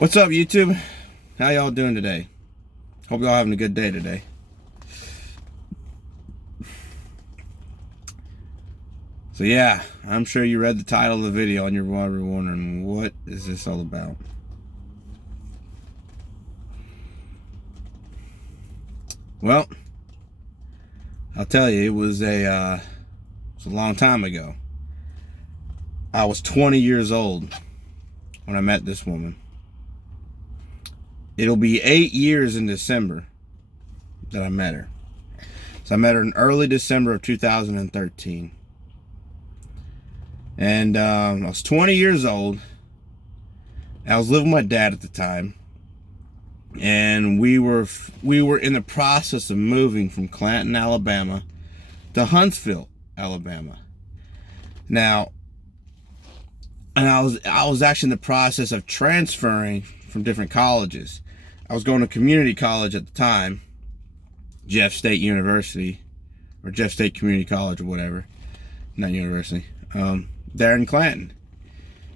What's up, YouTube? How y'all doing today? Hope y'all having a good day today. So yeah, I'm sure you read the title of the video and you're probably wondering, what is this all about? Well, I'll tell you, it was a long time ago. I was 20 years old when I met this woman. It'll be 8 years in December that I met her. So I met her in early December of 2013. And I was 20 years old. I was living with my dad at the time. And we were in the process of moving from Clanton, Alabama to Huntsville, Alabama. Now, and I was actually in the process of transferring from different colleges. I was going to community college at the time, Jeff State University, or Jeff State Community College, or whatever, not university, there in Clanton.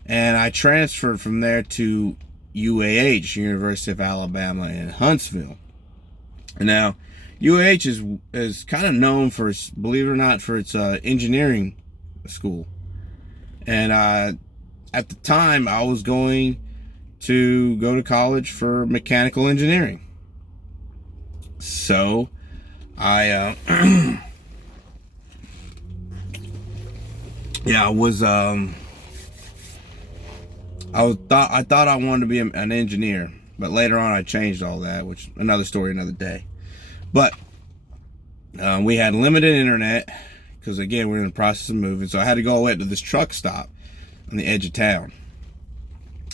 And I transferred from there to UAH, University of Alabama in Huntsville. And now, UAH is kind of known for its, believe it or not, for its engineering school. And at the time, I was going to go to college for mechanical engineering. So I yeah, I thought I wanted to be an engineer, but later on I changed all that, which another story, another day. But we had limited internet because, again, we were in the process of moving, so I had to go away to this truck stop on the edge of town.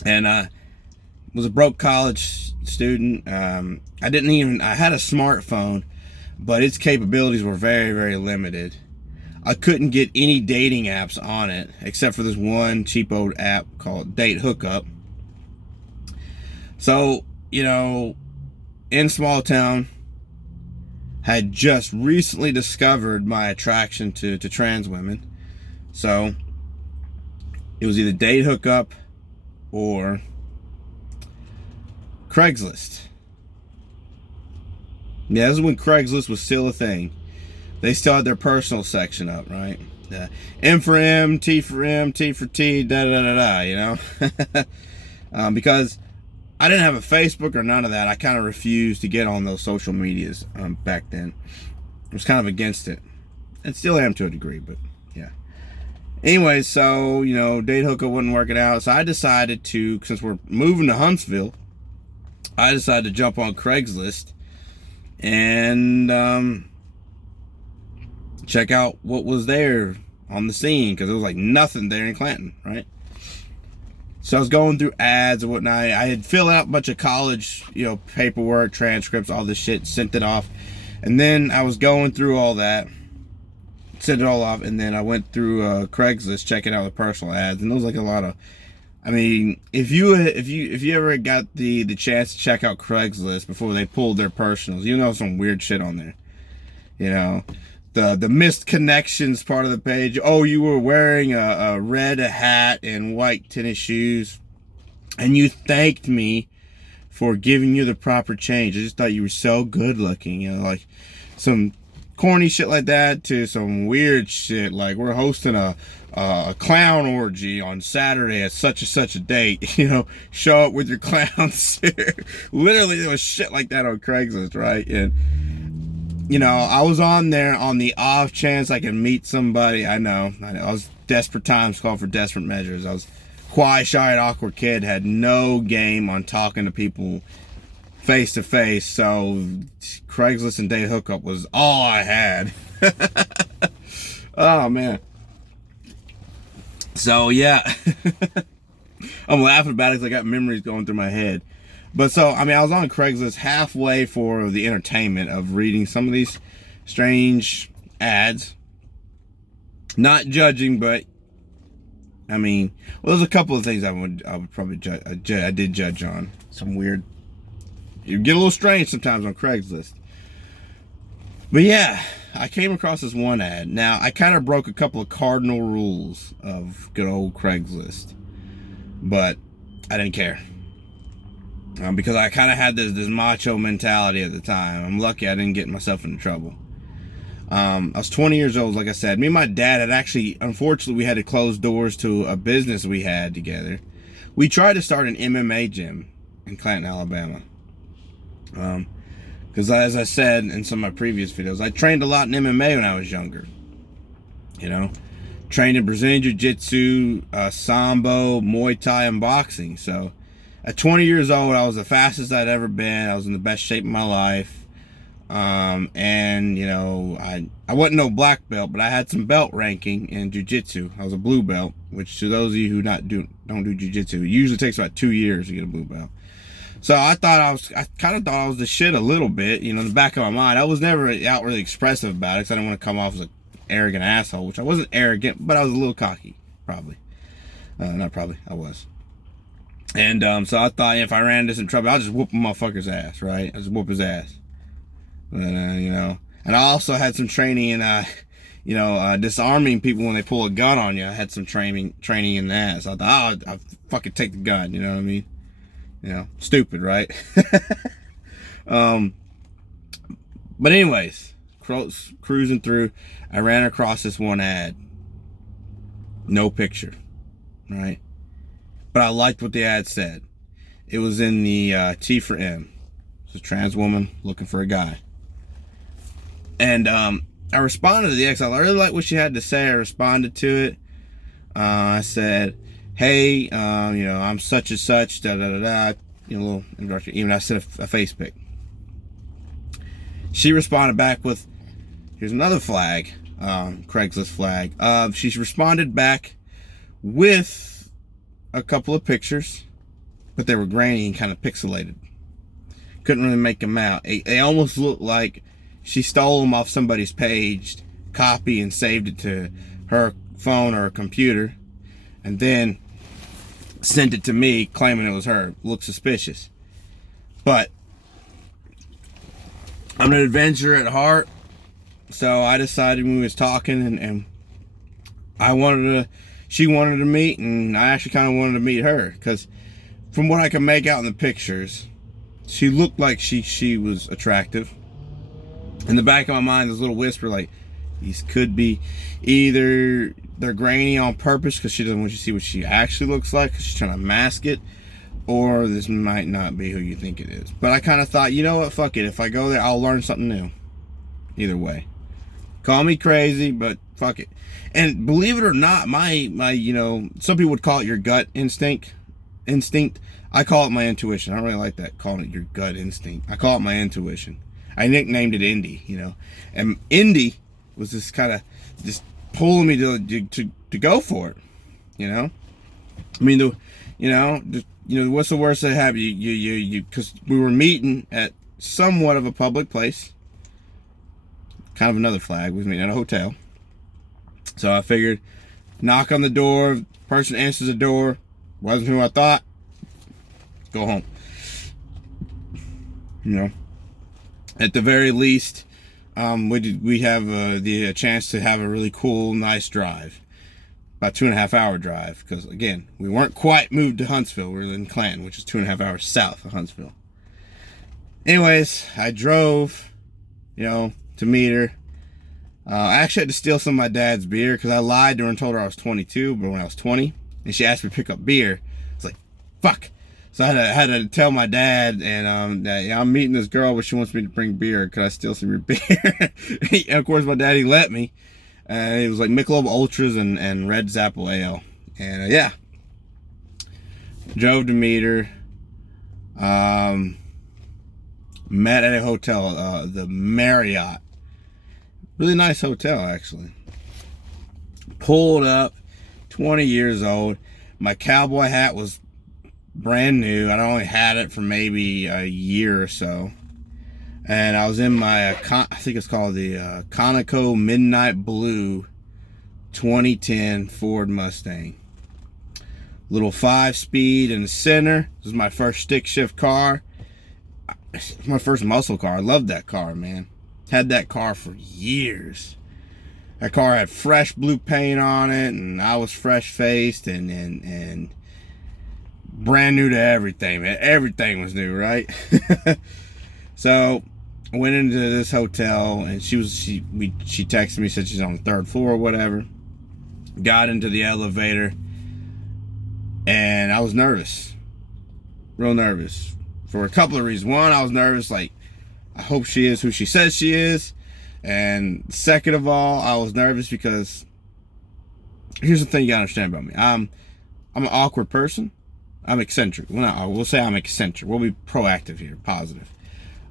And I was a broke college student. I had a smartphone, but its capabilities were very, very limited. I couldn't get any dating apps on it, except for this one cheap old app called Date Hookup. So, in small town, had just recently discovered my attraction to trans women. So, it was either Date Hookup or Craigslist. Yeah, this is when Craigslist was still a thing. They still had their personal section up, right? M for M, T for M, T for T, because I didn't have a Facebook or none of that. I kind of refused to get on those social medias back then. I was kind of against it. And still am to a degree, but yeah. Anyway, so, Date Hookup wasn't working out. So I decided to, since we're moving to Huntsville, I decided to jump on Craigslist and check out what was there on the scene, because there was like nothing there in Clanton, right? So I was going through ads and whatnot. I had filled out a bunch of college, paperwork, transcripts, all this shit, sent it off. And then I was going through all that, sent it all off, and then I went through Craigslist checking out the personal ads, and there was like a lot of, if you ever got the chance to check out Craigslist before they pulled their personals, some weird shit on there. The missed connections part of the page. Oh, you were wearing a red hat and white tennis shoes, and you thanked me for giving you the proper change. I just thought you were so good looking, like some corny shit like that, to some weird shit like, we're hosting a clown orgy on Saturday at such and such a date, show up with your clowns. Literally, there was shit like that on Craigslist, right? And I was on there on the off chance I could meet somebody. I know. I was desperate times called for desperate measures. I was quiet, shy, and awkward kid, had no game on talking to people face to face. So Craigslist and Date Hookup was all I had. Oh, man. So, yeah. I'm laughing about it because I got memories going through my head. But so, I was on Craigslist halfway for the entertainment of reading some of these strange ads. Not judging, but, there's a couple of things I would probably judge. I did judge on. Some weird, you get a little strange sometimes on Craigslist. But yeah, I came across this one ad. Now, I kind of broke a couple of cardinal rules of good old Craigslist. But I didn't care. because I kind of had this macho mentality at the time. I'm lucky I didn't get myself into trouble. I was 20 years old, like I said. Me and my dad had actually, unfortunately, we had to close doors to a business we had together. We tried to start an MMA gym in Clanton, Alabama. Because as I said in some of my previous videos, I trained a lot in MMA when I was younger. You know, trained in Brazilian Jiu-Jitsu, Sambo, Muay Thai, and boxing. So at 20 years old, I was the fastest I'd ever been. I was in the best shape of my life. And you know, I wasn't no black belt, but I had some belt ranking in jiu-jitsu. I was a blue belt, which to those of you who don't do jiu-jitsu, it usually takes about 2 years to get a blue belt. So I kind of thought I was the shit a little bit, you know, in the back of my mind. I was never out really expressive about it because I didn't want to come off as an arrogant asshole, which I wasn't arrogant, but I was a little cocky, probably. Not probably, I was. And so I thought if I ran this in trouble, I'll just whoop a motherfucker's ass, right? I'll just whoop his ass. But, you know, and I also had some training in, you know, disarming people when they pull a gun on you. I had some training in that. So I thought, I'll fucking take the gun, you know what I mean? You know, stupid, right? But anyways, cruising through, I ran across this one ad. No picture, right? But I liked what the ad said. It was in the T for M. It's a trans woman looking for a guy. And I responded to the ex. I really liked what she had to say. I responded to it. I said, hey, you know, I'm such and such, da da da da. You know, a little introduction. Even I sent a face pic. She responded back with, here's another flag, Craigslist flag. She's responded back with a couple of pictures, but they were grainy and kind of pixelated. Couldn't really make them out. They almost looked like she stole them off somebody's page, copied and saved it to her phone or computer, and then sent it to me claiming it was her. Looked suspicious. But I'm an adventurer at heart, so I decided when we was talking and she wanted to meet, and I actually kind of wanted to meet her, because from what I could make out in the pictures, she looked like she was attractive. In the back of my mind, there's a little whisper like, these could be either they're grainy on purpose because she doesn't want you to see what she actually looks like because she's trying to mask it, or this might not be who you think it is. But I kind of thought, you know what, fuck it. If I go there, I'll learn something new. Either way. Call me crazy, but fuck it. And believe it or not, my you know, some people would call it your gut instinct. I call it my intuition. I don't really like that, calling it your gut instinct. I call it my intuition. I nicknamed it Indy, you know, and Indy was just kind of just pulling me to go for it, you know. I mean, what's the worst that happened? You, because we were meeting at somewhat of a public place, kind of another flag. We was meeting at a hotel, so I figured, knock on the door. Person answers the door, wasn't who I thought. Go home, you know. At the very least, we have the chance to have a really cool, nice drive. About 2.5 hour drive. Because, again, we weren't quite moved to Huntsville. We were in Clanton, which is 2.5 hours south of Huntsville. Anyways, I drove, you know, to meet her. I actually had to steal some of my dad's beer because I lied to her and told her I was 22, but when I was 20, and she asked me to pick up beer, I was like, fuck. So I had to tell my dad, and that, yeah, I'm meeting this girl, but she wants me to bring beer. Could I steal some of your beer? And of course, my daddy let me. It was like Michelob Ultras and Red Zapple Ale. And yeah, drove to meet her. Met at a hotel, the Marriott. Really nice hotel, actually. Pulled up, 20 years old. My cowboy hat was brand new. I only had it for maybe a year or so, and I was in my I think it's called the Conoco Midnight Blue 2010 Ford Mustang, little 5-speed in the center. This is my first stick shift car. It's my first muscle car. I loved that car, man. Had that car for years. That car had fresh blue paint on it, and I was fresh faced, and brand new to everything, man. Everything was new, right? So I went into this hotel, and she texted me, said she's on the 3rd floor or whatever. Got into the elevator, and I was nervous, real nervous, for a couple of reasons. One, I was nervous, like, I hope she is who she says she is. And second of all, I was nervous because here's the thing you gotta understand about me. I'm an awkward person. I'm eccentric. We'll say I'm eccentric. We'll be proactive here, positive.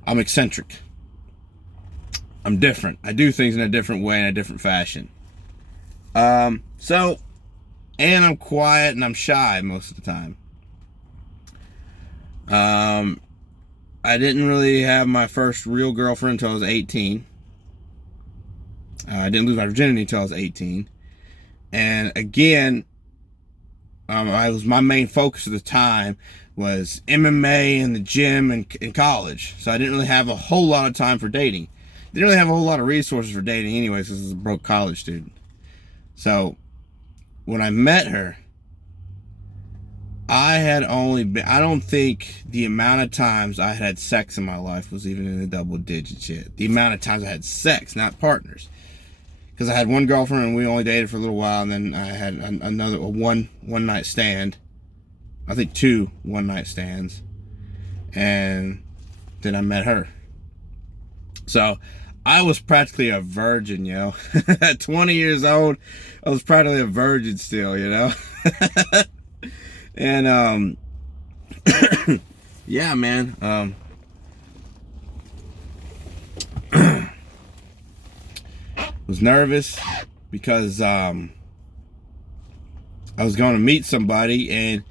I'm eccentric. I'm different. I do things in a different way, in a different fashion. And I'm quiet and I'm shy most of the time. I didn't really have my first real girlfriend until I was 18. I didn't lose my virginity until I was 18. And again, my main focus at the time was MMA and the gym and in college. So I didn't really have a whole lot of time for dating. Didn't really have a whole lot of resources for dating anyways, because I was a broke college student. So when I met her, I don't think the amount of times I had sex in my life was even in the double digits yet. The amount of times I had sex, not partners. Because I had one girlfriend and we only dated for a little while, and then I had a one night stand. I think 2 one night stands. And then I met her. So I was practically a virgin, yo. At 20 years old, I was practically a virgin still, you know. And yeah, man. Was nervous because I was going to meet somebody, and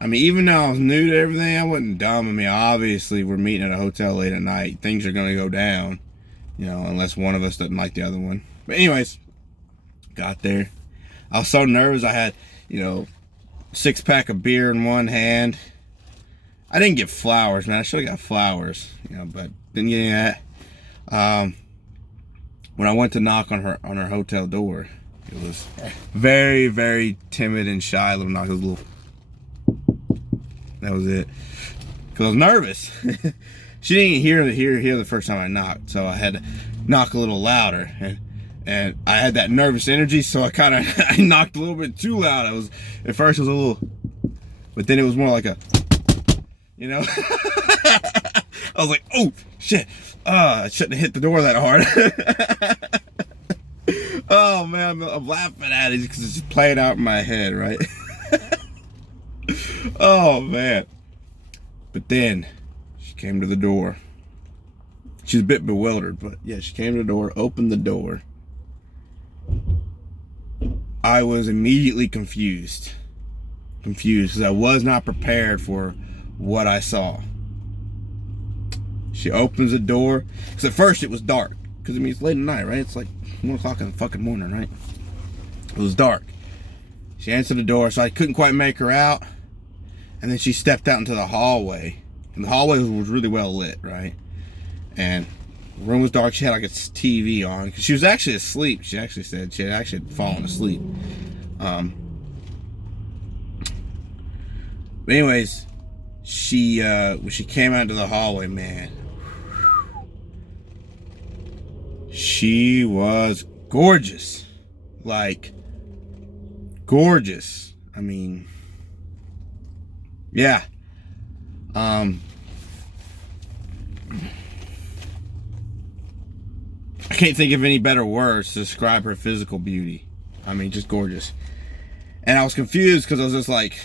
I mean, even though I was new to everything, I wasn't dumb. I mean, obviously we're meeting at a hotel late at night. Things are going to go down, you know, unless one of us doesn't like the other one. But anyways, got there. I was so nervous. I had, 6-pack of beer in one hand. I didn't get flowers, man. I should have got flowers, but didn't get any of that. When I went to knock on her hotel door, it was very, very timid and shy. Little knock, that was it. Cause I was nervous. She didn't hear the first time I knocked, so I had to knock a little louder, and I had that nervous energy, so I knocked a little bit too loud. At first it was a little, but then it was more like a, I was like, oh shit, I shouldn't have hit the door that hard. Oh man, I'm laughing at it because it's just playing out in my head, right? Oh man. But then she came to the door. She's a bit bewildered, but yeah, she came to the door, opened the door. I was immediately confused because I was not prepared for what I saw. She opens the door, because at first it was dark, because I mean it's late at night, right? It's like 1 o'clock in the fucking morning, right? It was dark. She answered the door, so I couldn't quite make her out. And then she stepped out into the hallway, and the hallway was really well lit, right? And the room was dark. She had like a TV on, because she was actually asleep. She actually said she had actually fallen asleep. But anyways, when she came out into the hallway, man, she was gorgeous. Like, gorgeous. I mean, yeah. I can't think of any better words to describe her physical beauty. I mean, just gorgeous. And I was confused because I was just like,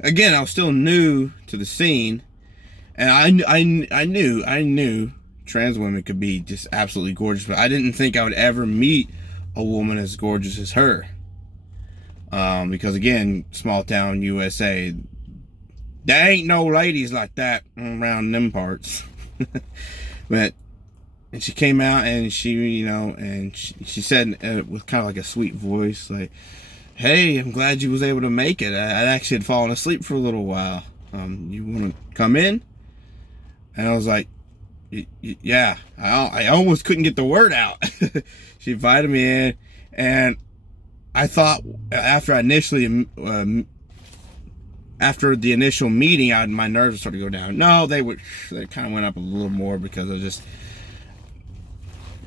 again, I was still new to the scene, and I knew trans women could be just absolutely gorgeous, but I didn't think I would ever meet a woman as gorgeous as her. Because again, small town USA, there ain't no ladies like that around them parts. And she came out, and she said with kind of like a sweet voice, like, "Hey, I'm glad you was able to make it. I actually had fallen asleep for a little while. You want to come in?" And I was like, "Yeah." I almost couldn't get the word out. She invited me in, and I thought after I initially after the initial meeting, my nerves started to go down. No, they kind of went up a little more because of just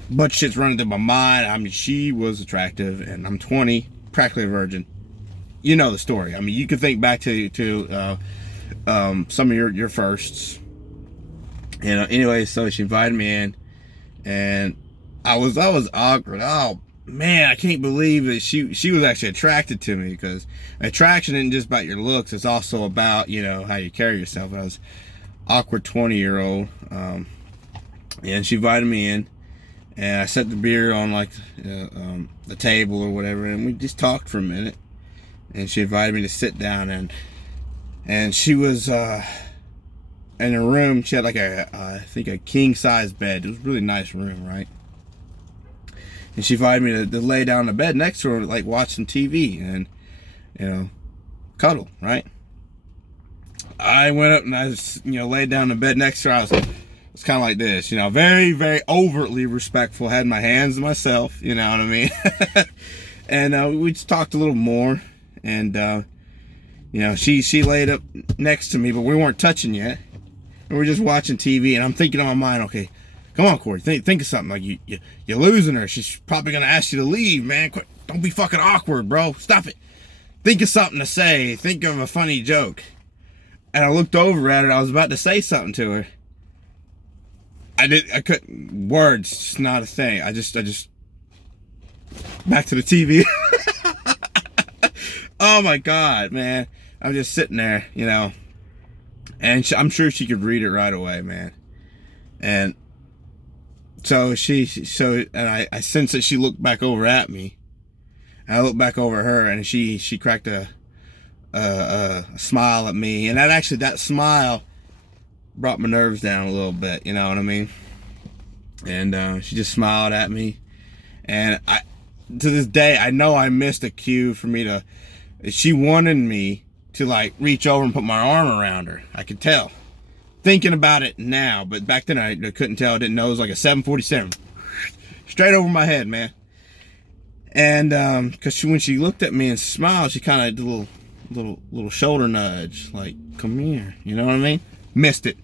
a bunch of shit's running through my mind. I mean, she was attractive, and I'm 20, practically a virgin. You know the story. I mean, you can think back to some of your firsts. You know, anyway, so she invited me in, and I was awkward. Oh man, I can't believe that she was actually attracted to me, because attraction isn't just about your looks, it's also about, you know, how you carry yourself. I was awkward 20-year-old, and she invited me in, and I set the beer on like the table or whatever, and we just talked for a minute, and she invited me to sit down, and she was in a room. She had like I think a king size bed. It was a really nice room, right? And she invited me to lay down in the bed next to her, like watch some TV and, you know, cuddle, right? I went up and I was, you know, laid down in the bed next to her. I was kind of like this, you know, very, very overtly respectful. Had my hands to myself, you know what I mean? And we just talked a little more, and you know, she laid up next to me, but we weren't touching yet. And we were just watching TV, and I'm thinking in my mind, okay, come on, Corey, think of something. Like, you're losing her. She's probably gonna ask you to leave, man. Quit, don't be fucking awkward, bro. Stop it. Think of something to say. Think of a funny joke. And I looked over at her. I was about to say something to her. I couldn't. Words, just not a thing. I just back to the TV. Oh my God, man. I'm just sitting there, you know, and I'm sure she could read it right away, man. And so I sensed that she looked back over at me. And I looked back over at her, and she cracked a smile at me, and that smile brought my nerves down a little bit, you know what I mean? And she just smiled at me, and to this day, I know I missed a cue for me to. She wanted me to like reach over and put my arm around her. I could tell. Thinking about it now, but back then I couldn't tell. I didn't know. It was like a 747, straight over my head, man. And because when she looked at me and smiled, she kind of did a little shoulder nudge, like, "Come here," you know what I mean? Missed it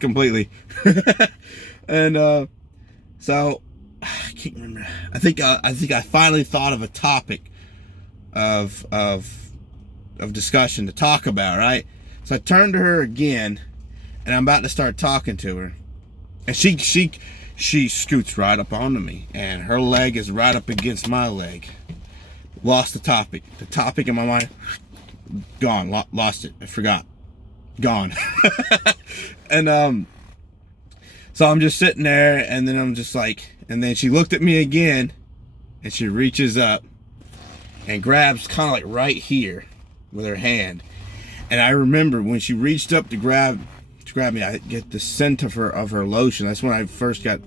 completely. And so I can't remember. I think I finally thought of a topic of discussion to talk about, right? So I turned to her again, and I'm about to start talking to her, and she scoots right up onto me, and her leg is right up against my leg. Lost the topic in my mind, gone. Lost it. I forgot. Gone. And so I'm just sitting there, and then I'm just like, and then she looked at me again, and she reaches up and grabs kind of like right here with her hand. And I remember when she reached up to grab me, I get the scent of her lotion. That's when I first got,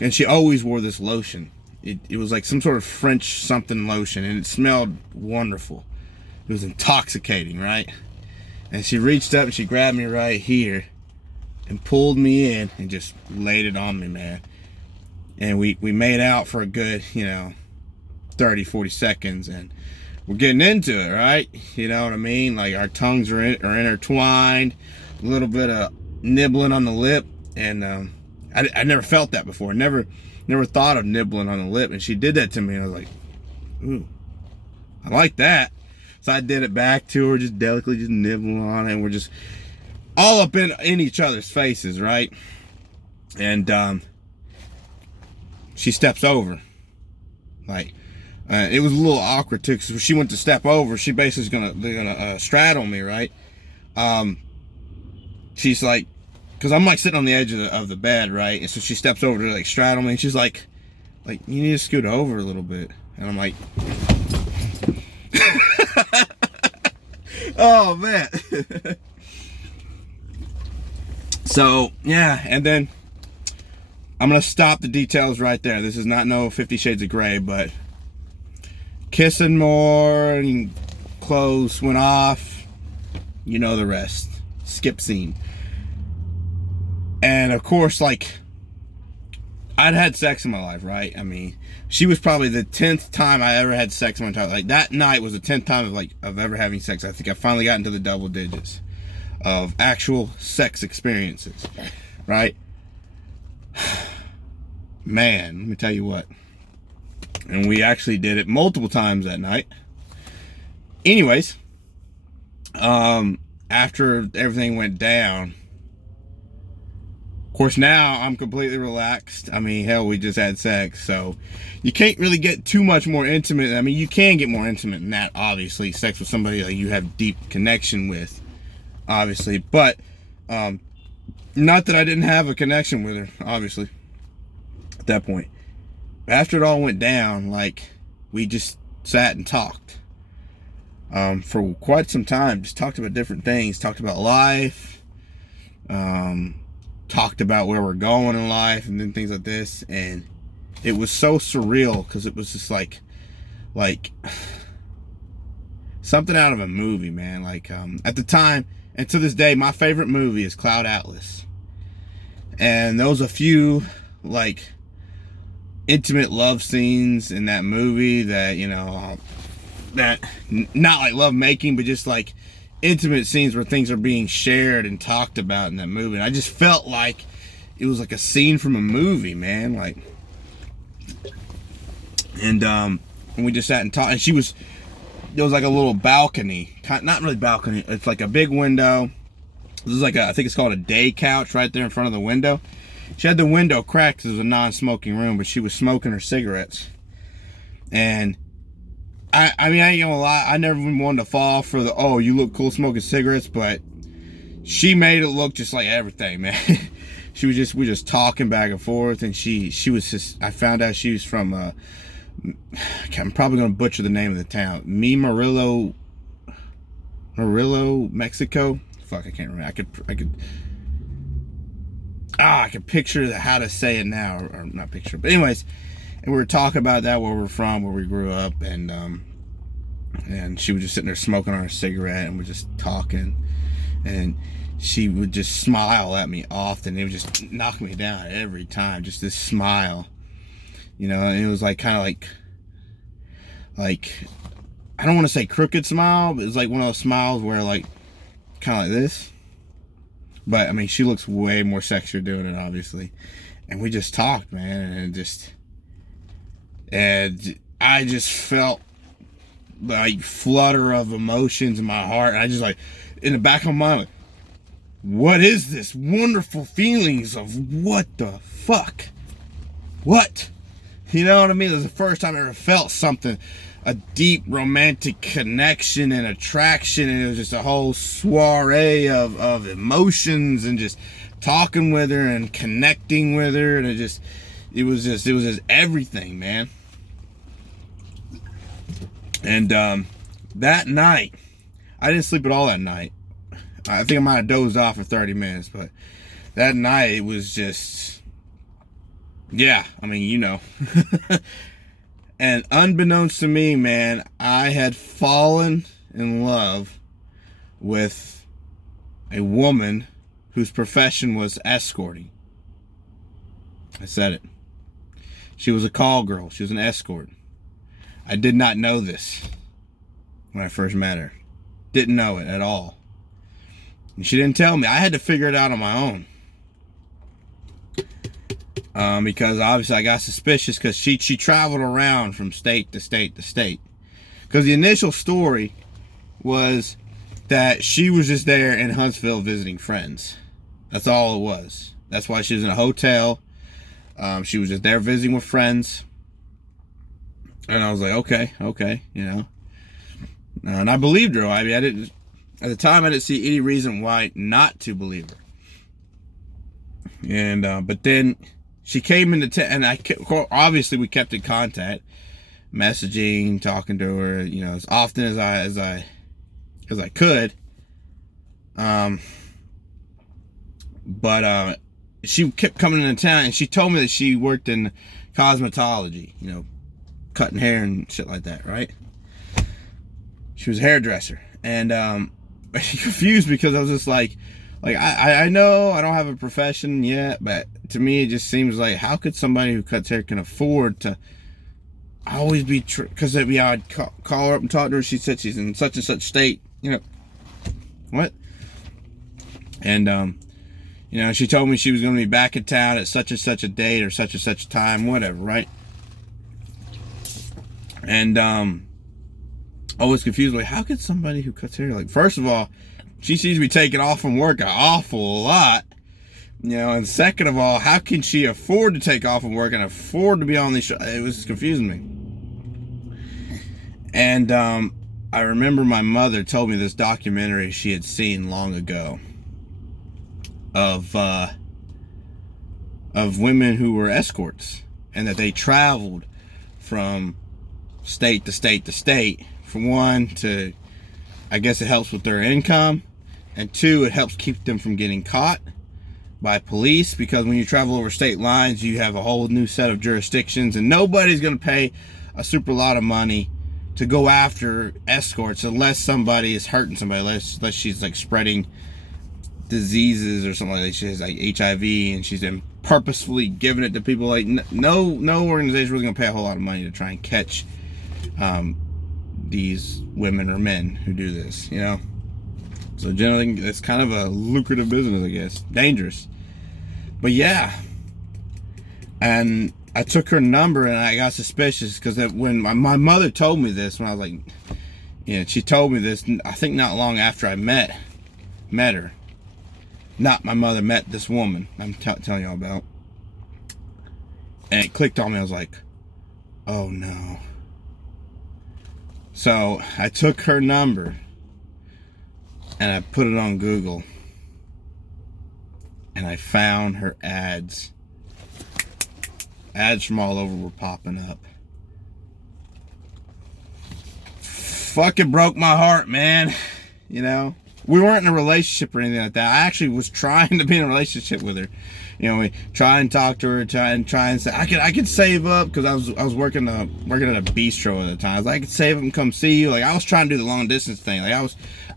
and she always wore this lotion. It was like some sort of French something lotion, and it smelled wonderful. It was intoxicating, right? And she reached up and she grabbed me right here and pulled me in and just laid it on me, man. And we made out for a good, 30, 40 seconds, and we're getting into it, right? You know what I mean? Like, our tongues are intertwined, a little bit of nibbling on the lip, and I never felt that before. Never thought of nibbling on the lip, and she did that to me, and I was like, ooh, I like that. So I did it back to her, just delicately, just nibbling on it, and we're just all up in each other's faces, right? And she steps over. Like, it was a little awkward too, because when she went to step over, she basically is gonna straddle me, right? She's like, because I'm like sitting on the edge of the bed, right? And so she steps over to like straddle me, and she's like, you need to scoot over a little bit. And I'm like, oh man. So yeah, and then I'm gonna stop the details right there. This is not no 50 Shades of Grey, but kissing more, and clothes went off. You know the rest. Skip scene. And of course, like, I'd had sex in my life, right? I mean, she was probably the 10th time I ever had sex in my entire life. Like, that night was the 10th time of ever having sex. I think I finally got into the double digits of actual sex experiences, right? Man, let me tell you what. And we actually did it multiple times that night. Anyways, after everything went down, of course, now I'm completely relaxed. I mean, hell, we just had sex, so you can't really get too much more intimate. I mean, you can get more intimate than that, obviously. Sex with somebody that you have deep connection with, obviously. But, not that I didn't have a connection with her, obviously, at that point. After it all went down, like, we just sat and talked. For quite some time, just talked about different things, talked about life, talked about where we're going in life, and then things like this. And it was so surreal, because it was just like something out of a movie, man. Like, at the time, and to this day, my favorite movie is Cloud Atlas. And there was a few, like, intimate love scenes in that movie that, you know, that not like love making, but just like intimate scenes where things are being shared and talked about in that movie. And I just felt like it was like a scene from a movie, man. Like, and we just sat and talked, and there was like a little balcony, not really balcony, it's like a big window. This is like I think it's called a day couch right there in front of the window. She had the window cracked because it was a non-smoking room, but she was smoking her cigarettes. And I mean, I ain't gonna lie, I never even wanted to fall for the, oh, you look cool smoking cigarettes, but she made it look just like everything, man. We were just talking back and forth, and she was just, I found out she was from, I'm probably gonna butcher the name of the town. Murillo, Mexico? Fuck, I can't remember. I could picture how to say it now, or not picture, but anyways, and we were talking about that, where we're from, where we grew up, and she was just sitting there smoking on her cigarette, and we're just talking, and she would just smile at me often. It would just knock me down every time, just this smile, you know. And it was like kind of like I don't want to say crooked smile, but it's like one of those smiles where like kind of like this. But I mean, she looks way more sexier doing it, obviously. And we just talked, man, and I just felt like flutter of emotions in my heart. And I just like, in the back of my mind, like, what is this wonderful feelings of what the fuck? What? You know what I mean? It was the first time I ever felt something, a deep romantic connection and attraction, and it was just a whole soiree of emotions, and just talking with her and connecting with her, and it was just everything, man. And that night, I didn't sleep at all that night. I think I might have dozed off for 30 minutes, but that night it was just, yeah, I mean, you know. And unbeknownst to me, man, I had fallen in love with a woman whose profession was escorting. I said it. She was a call girl. She was an escort. I did not know this when I first met her. Didn't know it at all. And she didn't tell me. I had to figure it out on my own. Because obviously I got suspicious, because she traveled around from state to state to state. Because the initial story was that she was just there in Huntsville visiting friends. That's all it was. That's why she was in a hotel. She was just there visiting with friends. And I was like, okay, you know. And I believed her. I mean, I didn't, at the time, I didn't see any reason why not to believe her. And, but then she came into and obviously we kept in contact, messaging, talking to her, you know, as often as I could. But she kept coming into town, and she told me that she worked in cosmetology, you know, cutting hair and shit like that, right? She was a hairdresser. And I was confused, because I was just like, Like, I know I don't have a profession yet, but to me it just seems like, how could somebody who cuts hair can afford to always be, because I'd call her up and talk to her. She said she's in such and such state, what? And she told me she was going to be back in town at such and such a date or such and such a time, whatever, right? And I was confused, like, how could somebody who cuts hair, like, first of all, she seems to be taking off from work an awful lot, and second of all, how can she afford to take off from work and afford to be on these shows? It was confusing me. And I remember my mother told me this documentary she had seen long ago of women who were escorts, and that they traveled from state to state to state. For one, to, I guess it helps with their income, and two, it helps keep them from getting caught by police, because when you travel over state lines, you have a whole new set of jurisdictions, and nobody's going to pay a super lot of money to go after escorts unless somebody is hurting somebody, unless she's like spreading diseases or something like that. She has like HIV and she's been purposefully giving it to people. Like, no organization was going to pay a whole lot of money to try and catch these women or men who do this, So generally, it's kind of a lucrative business, I guess. Dangerous. But yeah. And I took her number and I got suspicious, because when my mother told me this, when I was like, she told me this, I think not long after I met her. Not my mother met this woman I'm telling y'all about. And it clicked on me. I was like, oh no. So I took her number and I put it on Google, and I found her ads. Ads from all over were popping up. Fucking broke my heart, man. We weren't in a relationship or anything like that. I actually was trying to be in a relationship with her. We try and talk to her, try and say I could save up, because I was working at a bistro at the time. I was like, I could save up and come see you. Like, I was trying to do the long distance thing. Like,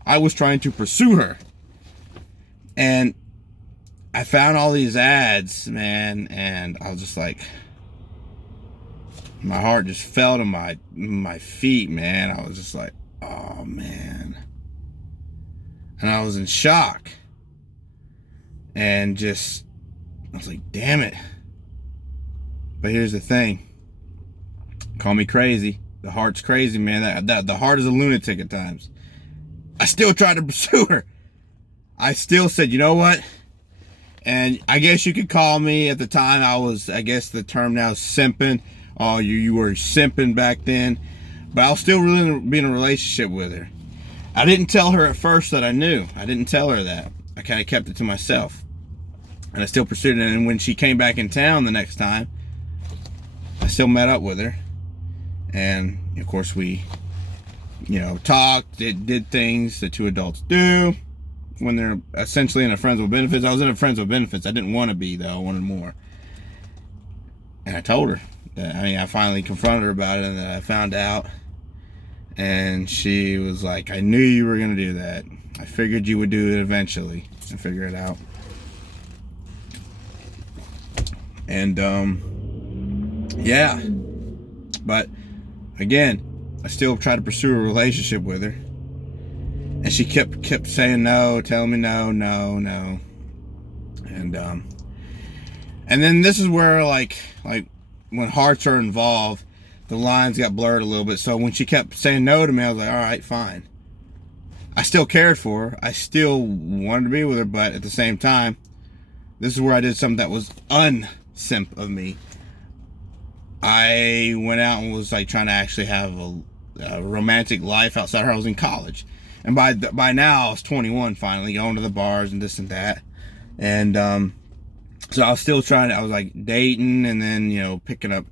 I was trying to pursue her. And I found all these ads, man, and I was just like, my heart just fell to my feet, man. I was just like, oh man. And I was in shock. And I was like, damn it. But here's the thing. Call me crazy. The heart's crazy, man. The heart is a lunatic at times. I still tried to pursue her. I still said, you know what? And I guess you could call me, at the time, I guess the term now is simping. Oh, you were simping back then. But I was still really be in a relationship with her. I didn't tell her at first that I knew. I didn't tell her that. I kind of kept it to myself. And I still pursued it. And when she came back in town the next time, I still met up with her. And, of course, we, talked, did things that two adults do when they're essentially in a friends with benefits. I was in a friends with benefits. I didn't want to be, though. I wanted more. And I told her that, I finally confronted her about it, and that I found out. And she was like, I knew you were going to do that. I figured you would do it eventually and figure it out. And, yeah. But, again, I still tried to pursue a relationship with her. And she kept saying no, telling me no. And then this is where, like when hearts are involved, the lines got blurred a little bit. So when she kept saying no to me, I was like, all right, fine. I still cared for her. I still wanted to be with her, but at the same time, this is where I did something that was simp of me. I went out and was like trying to actually have a romantic life outside her. I was in college, and by now I was 21, finally going to the bars and this and that, and so I was still trying to. I was like dating, and then picking up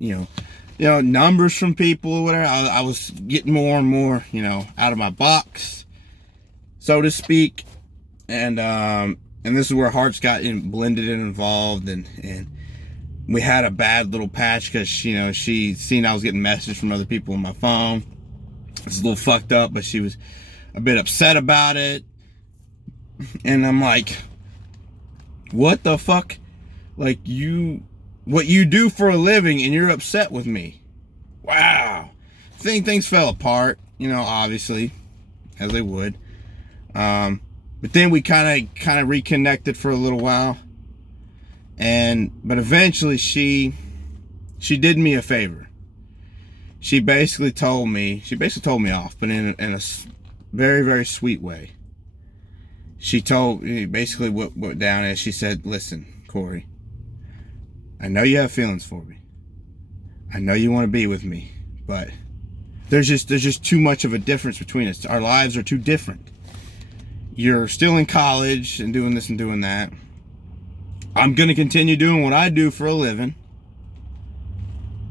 numbers from people or whatever. I was getting more and more out of my box, so to speak, and this is where hearts got blended and involved, and we had a bad little patch because she seen I was getting messages from other people on my phone. It's a little fucked up, but she was a bit upset about it. And I'm like, What the fuck? Like, what you do for a living and you're upset with me. Wow. Things fell apart, obviously, as they would. But then we kind of reconnected for a little while. But eventually she did me a favor. She basically told me off, but in a very, very sweet way. She told me, basically what went down is, she said, listen, Corey, I know you have feelings for me. I know you want to be with me, but there's just too much of a difference between us. Our lives are too different. You're still in college and doing this and doing that. I'm going to continue doing what I do for a living.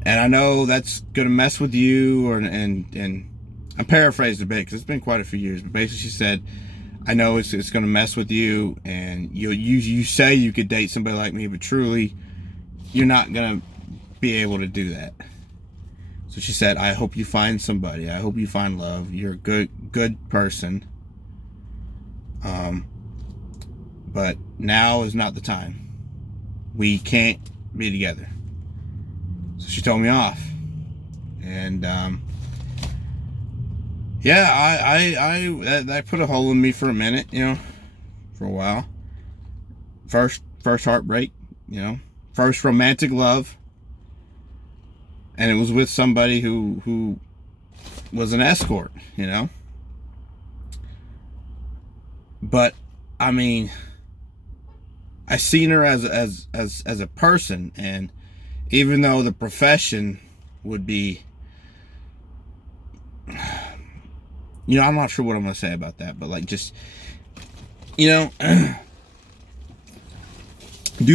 And I know that's going to mess with you, and I'm paraphrased a bit because it's been quite a few years, but basically she said, I know it's going to mess with you, and you say you could date somebody like me, but truly you're not going to be able to do that. So she said, I hope you find somebody. I hope you find love. You're a good person. But now is not the time. We can't be together. So she told me off. And that put a hole in me for a minute, for a while. First heartbreak, first romantic love. And it was with somebody who was an escort, But I mean, I seen her as a person, and even though the profession would be, I'm not sure what I'm gonna say about that, but like, just, do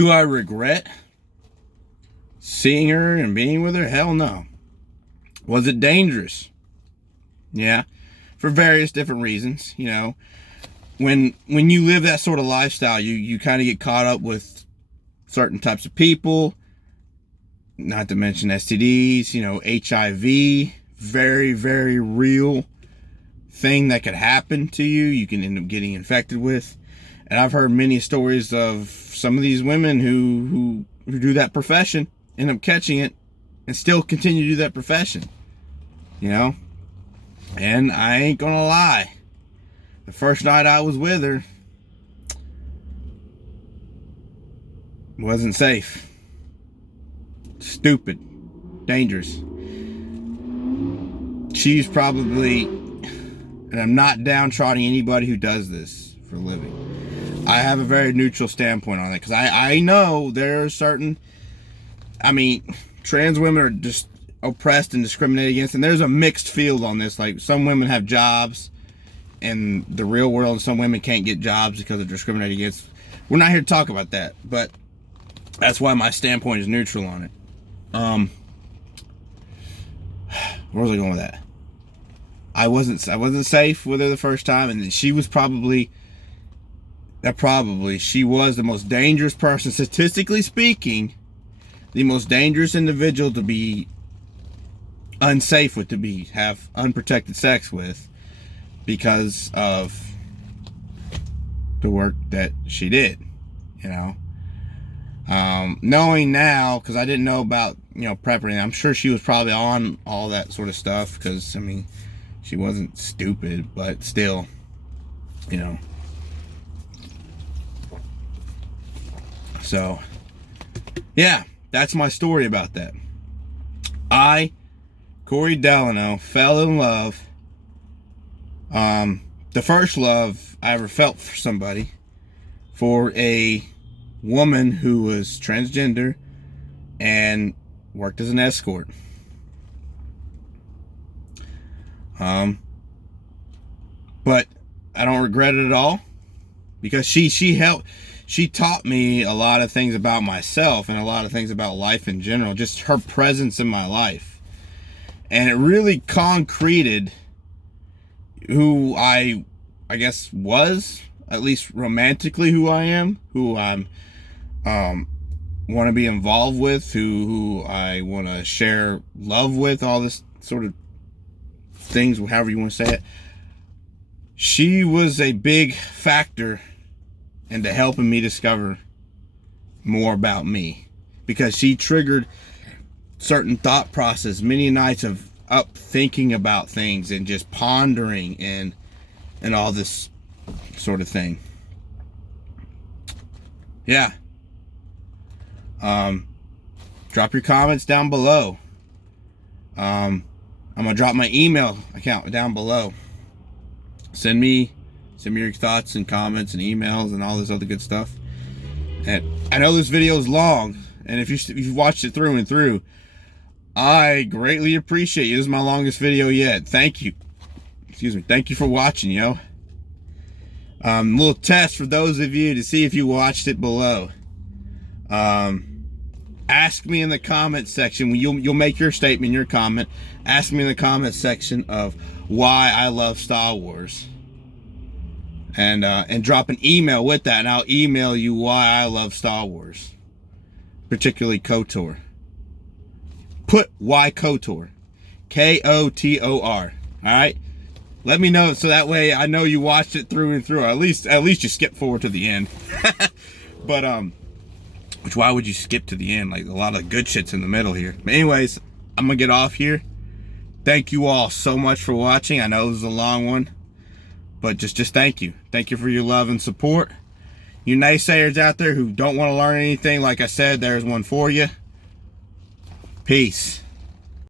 I regret seeing her and being with her? Hell no. Was it dangerous? Yeah, for various different reasons. When you live that sort of lifestyle, you kind of get caught up with certain types of people, not to mention STDs, HIV, very, very real thing that could happen to you. You can end up getting infected with. And I've heard many stories of some of these women who do that profession, end up catching it, and still continue to do that profession. And I ain't gonna lie. The first night I was with her, wasn't safe. Stupid. Dangerous. She's probably, and I'm not downtrodden anybody who does this for a living. I have a very neutral standpoint on it, because I know there are certain, trans women are just oppressed and discriminated against, and there's a mixed field on this. Like, some women have jobs in the real world, and some women can't get jobs because they're discriminated against. We're not here to talk about that, but that's why my standpoint is neutral on it. Where was I going with that? I wasn't safe with her the first time, and she was she was the most dangerous person, statistically speaking, the most dangerous individual to be unsafe with, to have unprotected sex with, because of the work that she did, knowing now, because I didn't know about, prepping, I'm sure she was probably on all that sort of stuff, because, she wasn't stupid, but still, so, yeah, that's my story about that. I, Corey Delano, fell in love. The first love I ever felt for somebody, for a woman who was transgender and worked as an escort. But I don't regret it at all, because she taught me a lot of things about myself and a lot of things about life in general, just her presence in my life. And it really concreted who I guess was, at least romantically, who I am, who I'm want to be involved with, who I want to share love with, all this sort of things, however you want to say it. She was a big factor into helping me discover more about me, because she triggered certain thought process, many nights of up thinking about things and just pondering and all this sort of thing. Yeah. Drop your comments down below. I'm gonna drop my email account down below. Send me your thoughts and comments and emails and all this other good stuff. And I know this video is long, and if you've watched it through and through, I greatly appreciate you. This is my longest video yet. Thank you. Excuse me. Thank you for watching, yo. Little test for those of you to see if you watched it below. Ask me in the comment section. You'll make your statement, your comment. Ask me in the comment section of why I love Star Wars. And drop an email with that, and I'll email you why I love Star Wars, particularly KOTOR. Put why KOTOR, KOTOR. All right, let me know so that way I know you watched it through and through. Or at least you skip forward to the end. But which, why would you skip to the end? Like, a lot of good shit's in the middle here. But anyways, I'm gonna get off here. Thank you all so much for watching. I know this is a long one, but just thank you. Thank you for your love and support. You naysayers out there who don't want to learn anything, like I said, there's one for you. Peace.